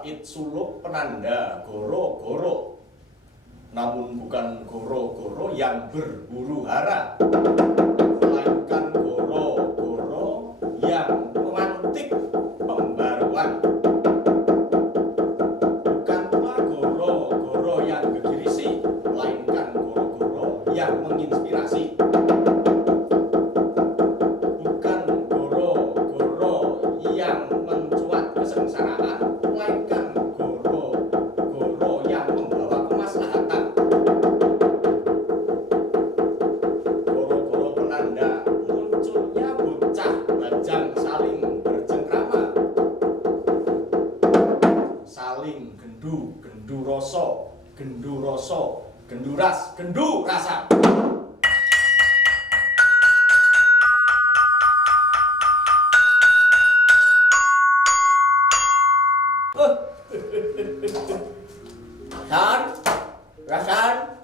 bait suluk penanda goro-goro, namun bukan goro-goro yang berburu hara, melainkan goro-goro yang melantik pembaruan. Bukan pula goro-goro yang gegirisi, melainkan goro-goro yang menginspirasi. Bukan goro-goro yang mencuat kesengsaraan, melainkan goro-goro yang membawa kemaslahatan. Goro-goro penanda munculnya bocah lajang saling bercengkrama, saling gendu roso, genduras, gendu rasa. Rasan,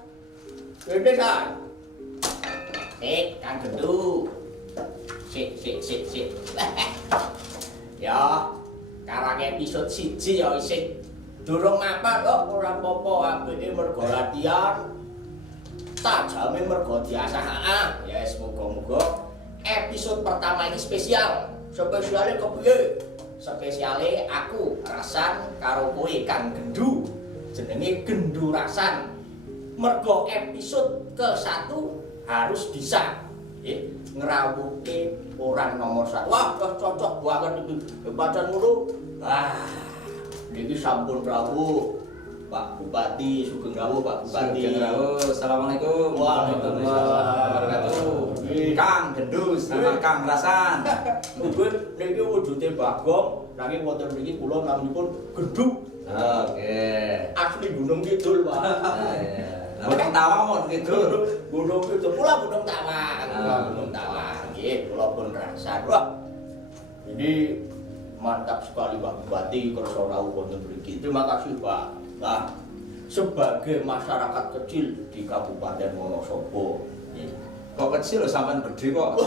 gede san. Kang gendu. Sik. Ya, karang episode 1 ya isih durung mapan kok ora apa-apa ambene mergo latihan. Tajame mergo diasah. Ya wis muga-muga episode pertama ini spesial. Spesiale kepiye? Spesiale aku Rasan karo kowe Kang Gendu. Jenenge Gendu Rasan. Mergo episode ke-1 harus bisa ngerawuke orang nomor 1. Wah, cocok banget iki. Bacaan ngono. Niki sampun rawuh. Pak Bupati Sugeng Rawuh, Pak Bupati. Sugeng Rawuh. Assalamualaikum warahmatullahi wabarakatuh. Kang Gendu sama Kang Rasan. Mungkin niki wujude Bagong, nanging wonten mriki kula naminipun Gendu. Oke. Asli Gunung Kidul, Pak. Gunung Tawang mau gitu. Gunung Kidul, kula Gunung Tawang. Gunung Tawang. Nggih, kula pun Rasan. Wah. Ini mantap sekali Pak Bupati kersa rawuh wonten mriki. Terima kasih, Pak. Nah, sebagai masyarakat kecil di Kabupaten Wonosobo, Kok kecil loh sampean gede kok.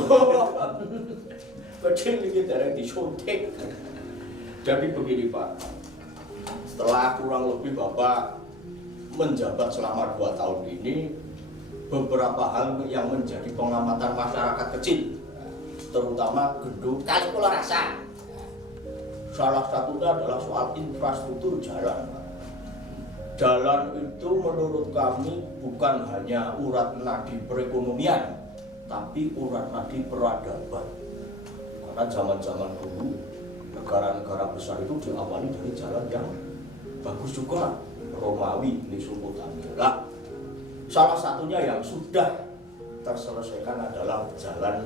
kecil ini dereng disuntik. Jadi begini Pak, setelah kurang lebih Bapak menjabat selama 2 tahun ini, beberapa hal yang menjadi pengamatan masyarakat kecil, terutama Gendu kali kula Rasan. Salah satunya adalah soal infrastruktur jalan, Pak. Jalan itu menurut kami bukan hanya urat nadi perekonomian, tapi urat nadi peradaban. Karena zaman-zaman dulu negara-negara besar itu diawali dari jalan yang bagus juga, Romawi, Mesopotamia. Nah, salah satunya yang sudah terselesaikan adalah jalan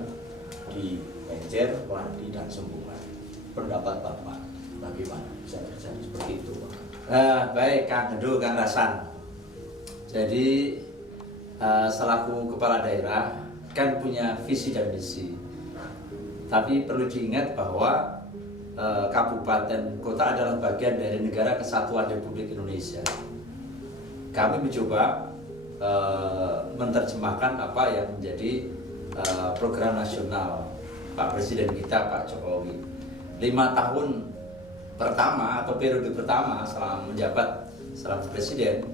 di Encer, Melati, dan Sembungan. Pendapat Bapak bagaimana bisa terjadi seperti itu, Pak? Baik Kang Gendu, Kang Rasan. Jadi selaku kepala daerah kan punya visi dan misi. Tapi perlu diingat bahwa kabupaten kota adalah bagian dari Negara Kesatuan Republik Indonesia. Kami mencoba menerjemahkan apa yang menjadi program nasional Pak Presiden kita, Pak Jokowi. 5 tahun pertama atau periode pertama selama menjabat selaku presiden,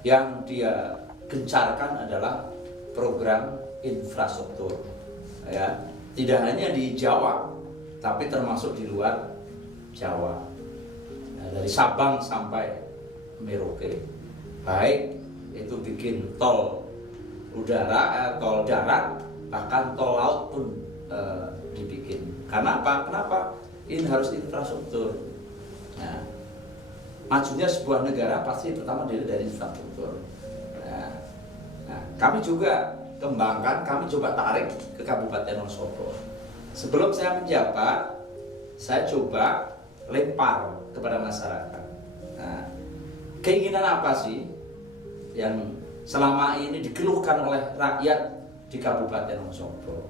yang dia gencarkan adalah program infrastruktur, ya, tidak hanya di Jawa tapi termasuk di luar Jawa, dari Sabang sampai Merauke, baik itu bikin tol udara, tol darat, bahkan tol laut pun dibikin. Karena apa? Kenapa? Ini harus infrastruktur. Nah, majunya sebuah negara pasti pertama dari infrastruktur. Nah, kami juga kembangkan, kami coba tarik ke Kabupaten Wonosobo. Sebelum saya menjabat, saya coba lempar kepada masyarakat. Nah, keinginan apa sih yang selama ini dikeluhkan oleh rakyat di Kabupaten Wonosobo?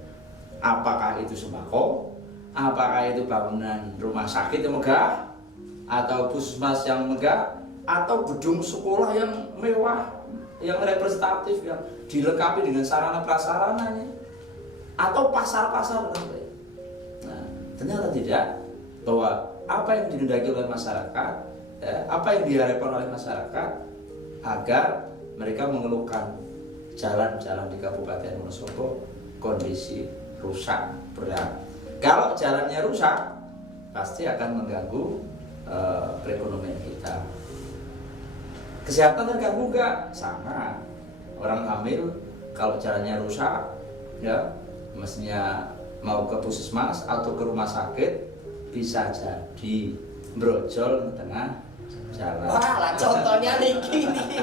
Apakah itu sembako? Apakah itu bangunan rumah sakit yang megah, atau puskesmas yang megah, atau gedung sekolah yang mewah, yang representatif, yang dilengkapi dengan sarana prasarananya, atau pasar-pasar? Nah, ternyata tidak, bahwa apa yang dikehendaki oleh masyarakat ya, apa yang diharapkan oleh masyarakat agar mereka mengeluhkan jalan-jalan di Kabupaten Wonosobo kondisi rusak berat. Kalau jalannya rusak, pasti akan mengganggu perekonomian kita. Kesehatan terganggu nggak? Sangat. Orang hamil kalau jalannya rusak, ya mestinya mau ke puskesmas atau ke rumah sakit bisa jadi brojol di tengah jalan. Wah, lah contohnya niki nih.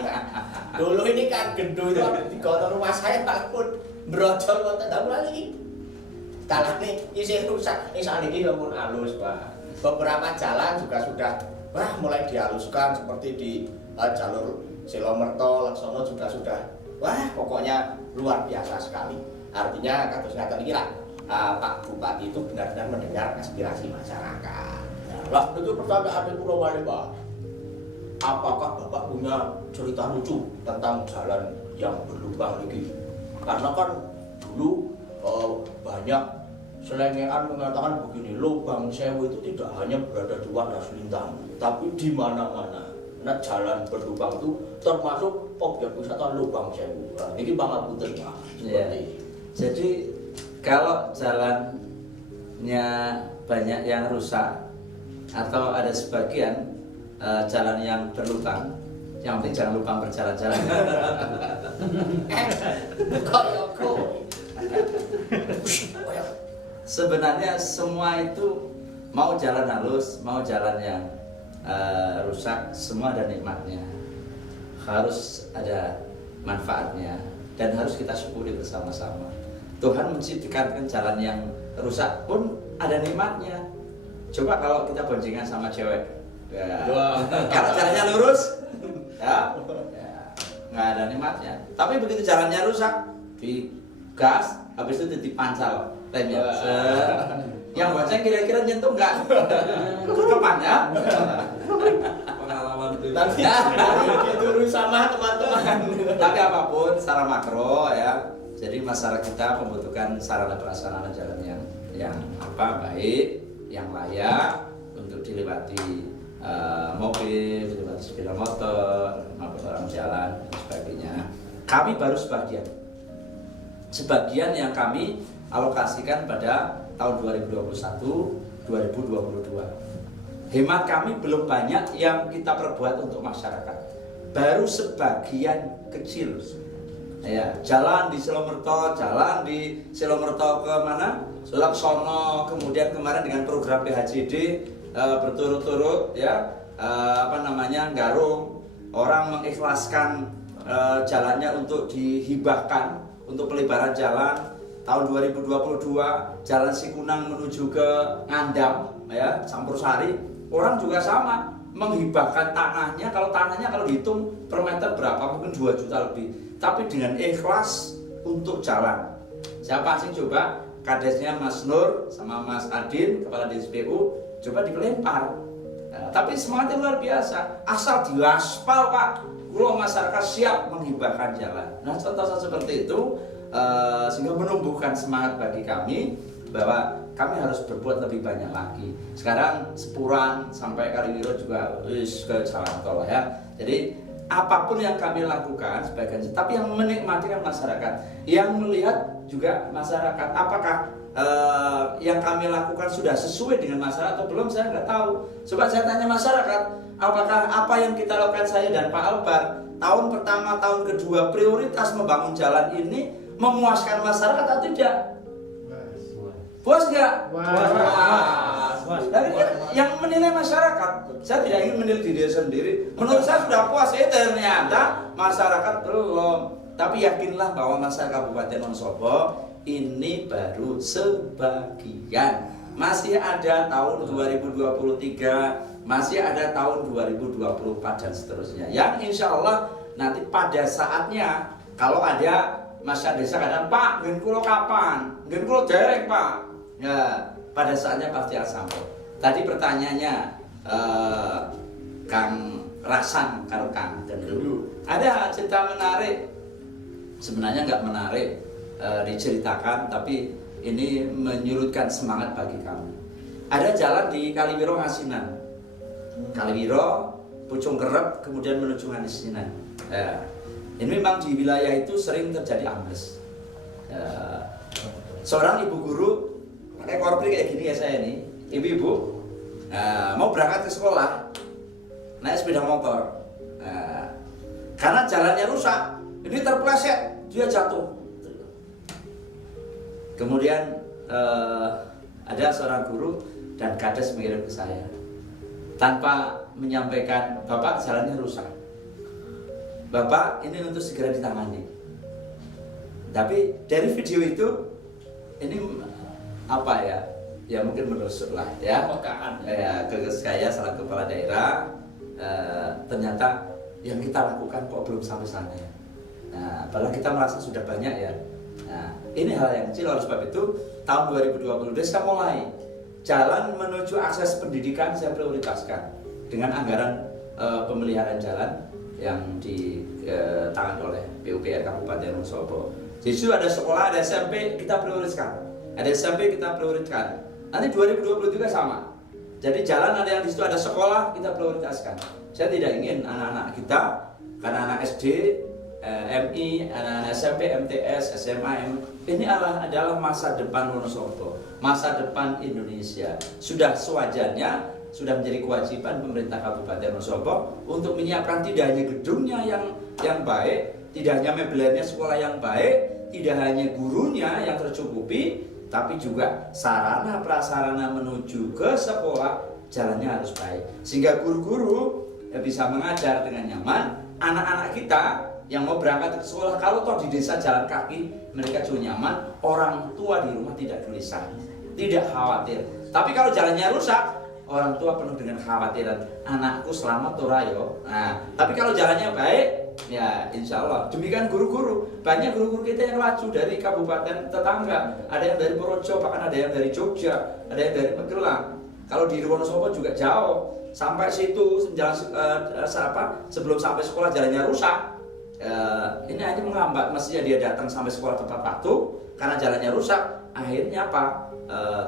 Dulu ini kan gedung itu di kota rumah saya Pak Pun brojol wonten dalan iki. Dalan isi rusak, ini saat ini pun halus, Pak. Beberapa jalan juga sudah mulai dihaluskan seperti di jalur Silomerto, Laksono juga sudah pokoknya luar biasa sekali. Artinya kados ngaten iki lah Pak Bupati itu benar-benar mendengar aspirasi masyarakat. Lah itu pertanyaan itu wali Pak. Apakah Bapak punya cerita lucu tentang jalan yang berlubang ini? Karena kan dulu banyak selengean mengatakan begini, lubang sewu itu tidak hanya berada di Wadas Lintang, tapi di mana-mana. Nah, jalan berlubang itu termasuk objek wisata lubang sewu. Nah, ini pangapunten Pak. Ya. Jadi kalau jalannya banyak yang rusak atau ada sebagian jalan yang berlubang, yang penting jangan lupa berjalan-jalan. Sebenarnya semua itu mau jalan halus, mau jalan yang rusak, semua ada nikmatnya. Harus ada manfaatnya dan harus kita syukuri bersama-sama. Tuhan menciptakan jalan yang rusak pun ada nikmatnya. Coba kalau kita boncengan sama cewek, kalau jalannya lurus, ya nggak ada nikmatnya. Tapi begitu jalannya rusak, digas, habis itu dipancal remnya. Yang bonceng kira-kira nyentuh nggak? Kedepannya. Pengalaman itu. Nanti dulu sama teman-teman. Tapi apapun secara makro ya. Jadi masyarakat kita membutuhkan sarana prasarana jalan yang baik, yang layak untuk dilewati mobil, dilewati sepeda motor, maupun orang jalan dan sebagainya. Kami baru sebagian yang kami alokasikan pada tahun 2021-2022. Hemat kami belum banyak yang kita perbuat untuk masyarakat. Baru sebagian kecil. Ya, jalan di Silomerto ke mana? Laksono, kemudian kemarin dengan program PHJD berturut-turut ya garung orang mengikhlaskan jalannya untuk dihibahkan untuk pelebaran jalan. Tahun 2022 jalan Sikunang menuju ke Ngandam ya, Campursari, orang juga sama menghibahkan tanahnya. Kalau dihitung per meter berapa, mungkin 2 juta lebih, tapi dengan ikhlas untuk jalan. Siapa sih coba? Kadesnya Mas Nur sama Mas Adin, kepala DSPU, coba dilempar. Tapi semangatnya luar biasa, asal diaspal Pak, kalau masyarakat siap menghibahkan jalan. Nah, contoh seperti itu sehingga menumbuhkan semangat bagi kami bahwa kami harus berbuat lebih banyak lagi. Sekarang Sepuran sampai Kaliwiro juga ke jalan tol ya. Jadi apapun yang kami lakukan sebagian, tapi yang menikmati kan masyarakat, yang melihat juga masyarakat. Apakah yang kami lakukan sudah sesuai dengan masyarakat atau belum, saya nggak tahu. Coba saya tanya masyarakat, apakah apa yang kita lakukan, saya dan Pak Albar, tahun pertama, tahun kedua, prioritas membangun jalan ini memuaskan masyarakat atau tidak? Puas nggak? Puas. Dari yang menilai masyarakat, saya tidak ingin menilai diri sendiri. Menurut saya sudah puas, ternyata masyarakat belum. Tapi yakinlah bahwa masyarakat Kabupaten Wonosobo ini baru sebagian. Masih ada tahun 2023, masih ada tahun 2024 dan seterusnya. Yang insya Allah nanti pada saatnya, kalau ada masyarakat desa kadang, Pak, ngen kulo kapan? Ngen kulo derek Pak. Ya, pada saatnya pasti akan sampai. Tadi pertanyaannya Kang Rasan karo Kang Gendru, ada cerita menarik. Sebenarnya nggak menarik diceritakan, tapi ini menyurutkan semangat bagi kami. Ada jalan di Kaliwiro Ngasinan. Kaliwiro Bojongkerep kemudian menuju Nganisinan. Ya. Ini memang di wilayah itu sering terjadi ambles. Ya. Seorang ibu guru pakai korpri kayak gini ya saya ini, ibu-ibu mau berangkat ke sekolah naik sepeda motor. Karena jalannya rusak, ini terpleset, dia jatuh. Kemudian ada seorang guru dan kades mengirim ke saya tanpa menyampaikan, Bapak jalannya rusak, Bapak ini untuk segera ditangani. Tapi dari video itu ini apa ya? Ya mungkin menusuk lah ya. Ya ke saya selaku kepala daerah, ternyata yang kita lakukan kok belum sampai sana ya. Nah, padahal kita merasa sudah banyak ya. Nah, ini hal yang kecil. Oleh sebab itu tahun 2022 saya mulai jalan menuju akses pendidikan saya prioritaskan dengan anggaran pemeliharaan jalan yang ditangani oleh PUPR Kabupaten Wonosobo. Di situ ada sekolah, ada SMP kita prioritaskan, ada SMP kita prioritaskan. Nanti 2020 juga sama. Jadi jalan ada yang di situ ada sekolah kita prioritaskan. Saya tidak ingin anak-anak kita karena anak SD, MI, anak-anak SMP, MTS, SMA, ini adalah masa depan Wonosobo, masa depan Indonesia. Sudah sewajarnya, sudah menjadi kewajiban pemerintah Kabupaten Wonosobo untuk menyiapkan tidak hanya gedungnya yang baik, tidak hanya mebelnya sekolah yang baik, tidak hanya gurunya yang tercukupi, tapi juga sarana prasarana menuju ke sekolah jalannya harus baik. Sehingga guru-guru bisa mengajar dengan nyaman. Anak-anak kita yang mau berangkat ke sekolah, kalau toh di desa jalan kaki, mereka juga nyaman. Orang tua di rumah tidak gelisah, tidak khawatir. Tapi kalau jalannya rusak, orang tua penuh dengan kekhawatiran, anakku selamat torayo. Nah, tapi kalau jalannya baik, ya insya Allah. Demikian guru-guru, banyak guru-guru kita yang laju dari kabupaten tetangga, ada yang dari Purworejo, bahkan ada yang dari Jogja, ada yang dari Magelang. Kalau di Wonosobo juga jauh, sampai situ sebelum sampai sekolah jalannya rusak. Ini hanya menghambat, mestinya dia datang sampai sekolah tepat waktu, karena jalannya rusak, akhirnya apa?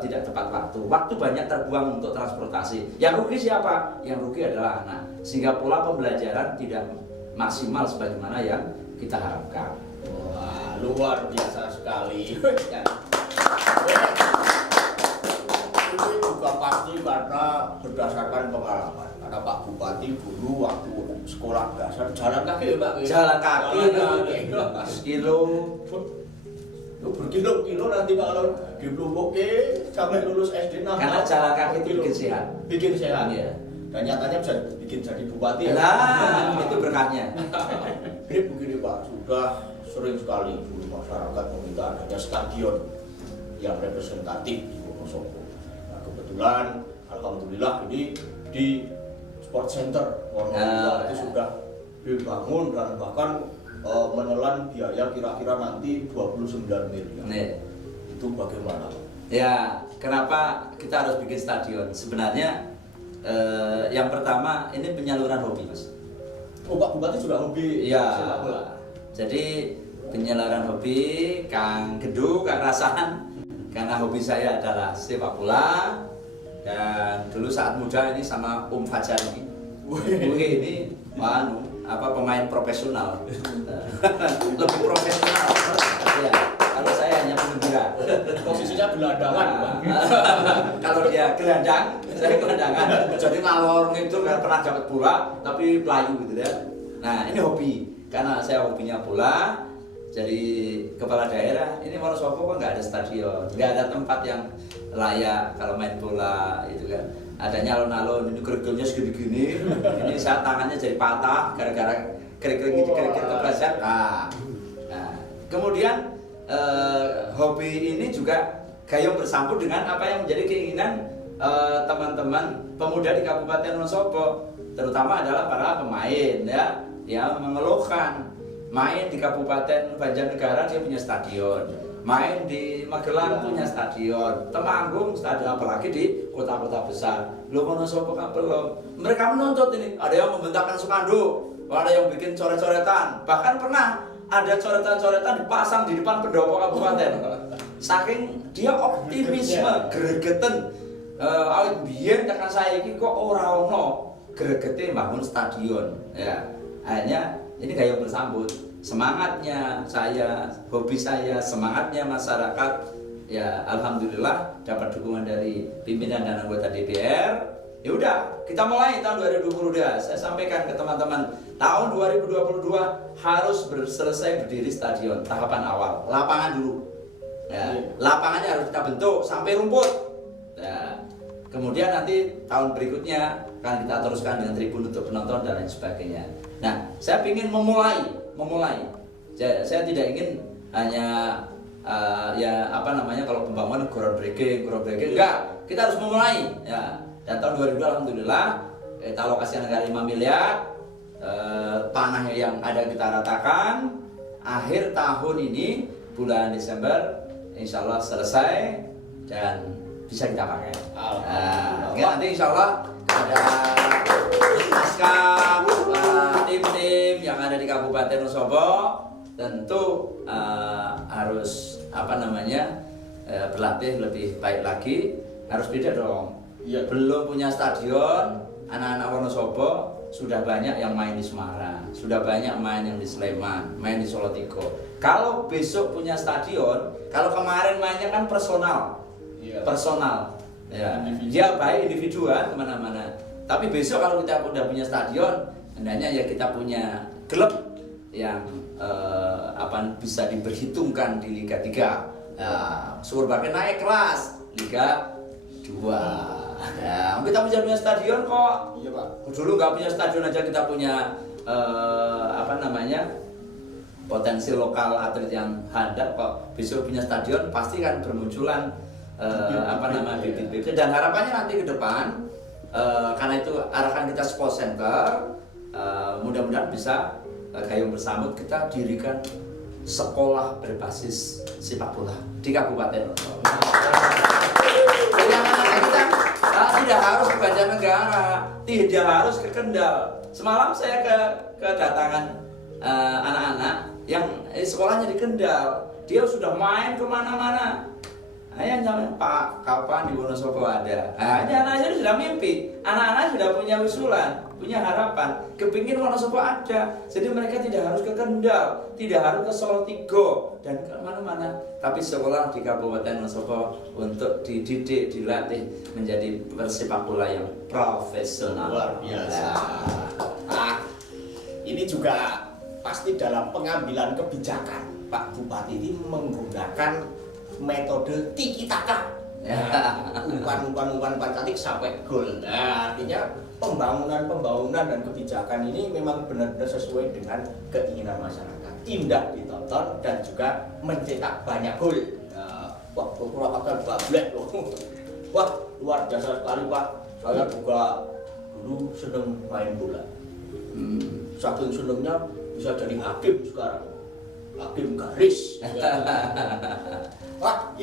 Tidak tepat waktu. Waktu banyak terbuang untuk transportasi. Yang rugi siapa? Yang rugi adalah anak. Sehingga pola pembelajaran tidak maksimal sebagaimana yang kita harapkan. Wah, luar biasa sekali. Ini juga pasti karena berdasarkan pengalaman. Karena Pak Bupati dulu waktu sekolah dasar jalan kaki ya Pak? Jalan kaki, sekilo. Berkilo-kilo nanti Pak kalau dipelumpuke sampai lulus SD 6. Karena jalan kaki itu bikin sehat. Bikin sehat. Iya. Dan nyatanya bisa bikin jadi bupati ya. Nah, itu berkahnya. Ini begini Pak, sudah sering sekali dulu masyarakat meminta adanya stadion yang representatif di Wonosobo. Nah, kebetulan alhamdulillah ini di Sport Center Wonosobo itu sudah dibangun dan bahkan menelan biaya kira-kira nanti 29 miliar. Nih. Itu bagaimana? Ya, kenapa kita harus bikin stadion? Sebenarnya yang pertama ini penyaluran hobi, Mas. Oh, Pak Bupati juga hobi sepak bola. Ya. Jadi penyaluran hobi, Kang Gedu, Kang Rasan, karena hobi saya adalah sepak bola dan dulu saat muda ini sama Fajar ini. Ini pemain profesional. Lebih profesional. Ya, kalau saya hanya penggembira. Posisinya gelandangan, Pak. Kalau dia gelandang, saya gelandangan. Jadi ngalor ngidul kan pernah dapat bola, tapi pelayu gitu ya. Nah, ini hobi. Karena saya hobinya bola, jadi kepala daerah. Ini Wonosobo kok nggak ada stadion, nggak ada tempat yang layak kalau main bola itu kan. Adanya alun-alun, ini gergelnya segini-gini. Ini saya tangannya jadi patah gara-gara kering-kering kepleset. Nah, kemudian hobi ini juga gayung bersambut dengan apa yang menjadi keinginan teman-teman pemuda di Kabupaten Wonosobo, terutama adalah para pemain ya, yang mengeluhkan main di Kabupaten Banjarnegara dia punya stadion, main di Magelang punya stadion, Temanggung stadion, apalagi di kota-kota besar. Lo Wonosobo kan belum. Mereka menuntut ini, ada yang membentangkan spanduk, ada yang bikin coret-coretan, bahkan pernah ada coretan-coretan dipasang di depan pendopo kabupaten. Saking dia optimisme, gregeten. Awit biyen tekan saiki kok ora ono gregete bangun stadion. Ya, akhirnya ini gayung bersambut. Semangatnya saya, hobi saya, semangatnya masyarakat. Ya, alhamdulillah dapat dukungan dari pimpinan dan anggota DPR. Ya udah, kita mulai tahun 2022. Saya sampaikan ke teman-teman, tahun 2022 harus selesai berdiri stadion. Tahapan awal, lapangan dulu. Ya, lapangannya harus kita bentuk sampai rumput. Ya, kemudian nanti tahun berikutnya akan kita teruskan dengan tribun untuk penonton dan lain sebagainya. Nah, saya ingin memulai. Saya tidak ingin hanya kalau pembangunan groundbreaking, enggak. Kita harus memulai. Ya. Dan tahun 2002 alhamdulillah kita alokasi negara 5 miliar, tanah yang ada kita ratakan. Akhir tahun ini bulan Desember insya Allah selesai dan bisa kita pakai. Nanti insya Allah ada naskah, tim-tim yang ada di Kabupaten Wonosobo tentu harus berlatih lebih baik lagi, harus beda dong. Iya. Belum punya stadion, anak-anak Wonosobo sudah banyak yang main di Semarang, sudah banyak main yang di Sleman, main di Solo Tigo. Kalau besok punya stadion, kalau kemarin mainnya kan personal, Iya. personal, ya, Individu. dia baik individuan kemana-mana. Tapi besok kalau kita udah punya stadion, hendaknya ya kita punya klub yang bisa diperhitungkan di Liga 3. Surabaya naik kelas Liga 2. Ya, kita punya stadion kok. Iya Pak. Dulu nggak punya stadion aja kita punya potensi lokal atlet yang handal kok. Besok punya stadion pasti kan bermunculan bibit-bibit. Dan harapannya nanti ke depan karena itu arahan kita sport center, mudah-mudahan bisa gayung bersambut kita dirikan sekolah berbasis sepak bola di Kabupaten Wonosobo. Jadi anak-anak kita tidak harus ke Banjarnegara, tidak harus ke Kendal. Semalam saya kedatangan anak-anak yang sekolahnya di Kendal, dia sudah main kemana-mana. Ayah nyampe Pak, kapan di Wonosobo ada? Anak-anaknya sudah mimpi, anak-anak sudah punya usulan, punya harapan, kepingin Wonosobo ada. Jadi mereka tidak harus ke Kendal, tidak harus ke Solo Tigo dan ke mana-mana, tapi sekolah di Kabupaten Wonosobo untuk dididik, dilatih menjadi persepak bola yang profesional. Luar biasa. Ini juga pasti dalam pengambilan kebijakan Pak Bupati ini menggunakan metode tiki taka. Umpan cantik sampai gol. Nah, artinya pembangunan dan kebijakan ini memang benar-benar sesuai dengan keinginan masyarakat. Indah ditonton dan juga mencetak banyak gol. Wah, Purwakarta bablek loh. Wah, luar biasa sekali Pak. Saya juga dulu seneng main bola. Saking senengnya bisa jadi hakim sekarang. Hakim garis. Wah,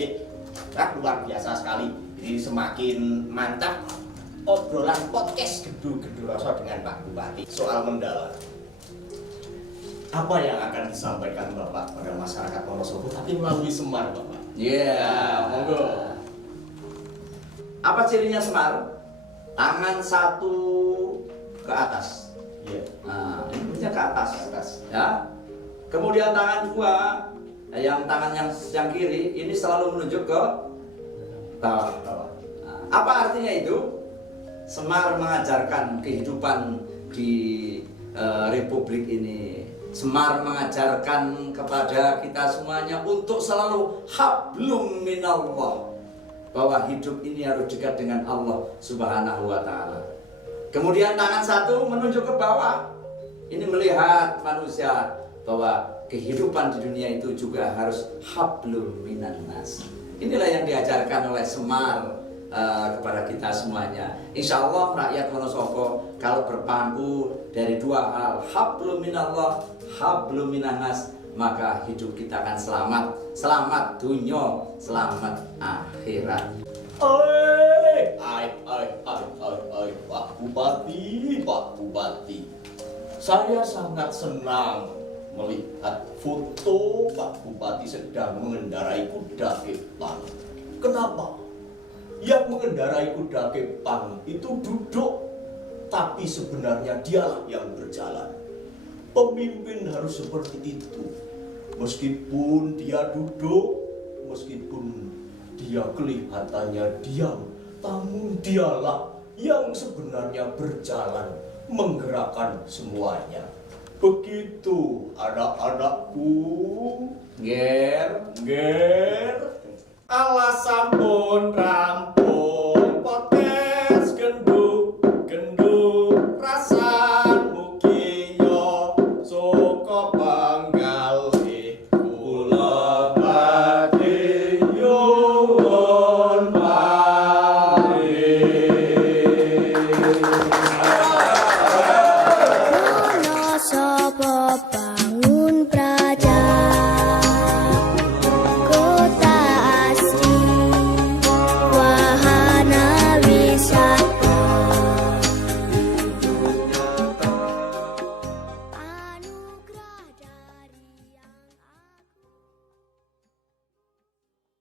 luar biasa sekali. Jadi semakin mantap obrolan podcast Gedu-Gedu Rasa dengan Pak Bupati soal mendalam. Apa yang akan disampaikan Bapak pada masyarakat Wonosobo tapi melalui Semar, Bapak? Monggo. Apa cirinya Semar? Tangan satu ke atas. Iya. Ini ke atas. Ya. Kemudian tangan dua, tangan yang kiri ini selalu menunjuk ke bawah. Apa artinya itu? Semar mengajarkan kehidupan di Republik ini. Semar mengajarkan kepada kita semuanya untuk selalu hablum minallah, bahwa hidup ini harus dekat dengan Allah Subhanahu wa Ta'ala. Kemudian tangan satu menunjuk ke bawah, ini melihat manusia bahwa kehidupan di dunia itu juga harus hablum minannas. Inilah yang diajarkan oleh Semar kepada kita semuanya. Insya Allah rakyat Wonosobo kalau berpangku dari dua hal, hablum minallah, hablum minannas, maka hidup kita akan selamat dunia, selamat akhirat. Pak Bupati. Saya sangat senang melihat foto Pak Bupati sedang mengendarai kuda kepang. Kenapa? Yang mengendarai kuda kepang itu duduk tapi sebenarnya dialah yang berjalan. Pemimpin harus seperti itu. Meskipun dia duduk, meskipun dia kelihatannya diam, namun dialah yang sebenarnya berjalan, menggerakkan semuanya. Begitu anak-anakku. Ger. Nger. Alas sampun rampung.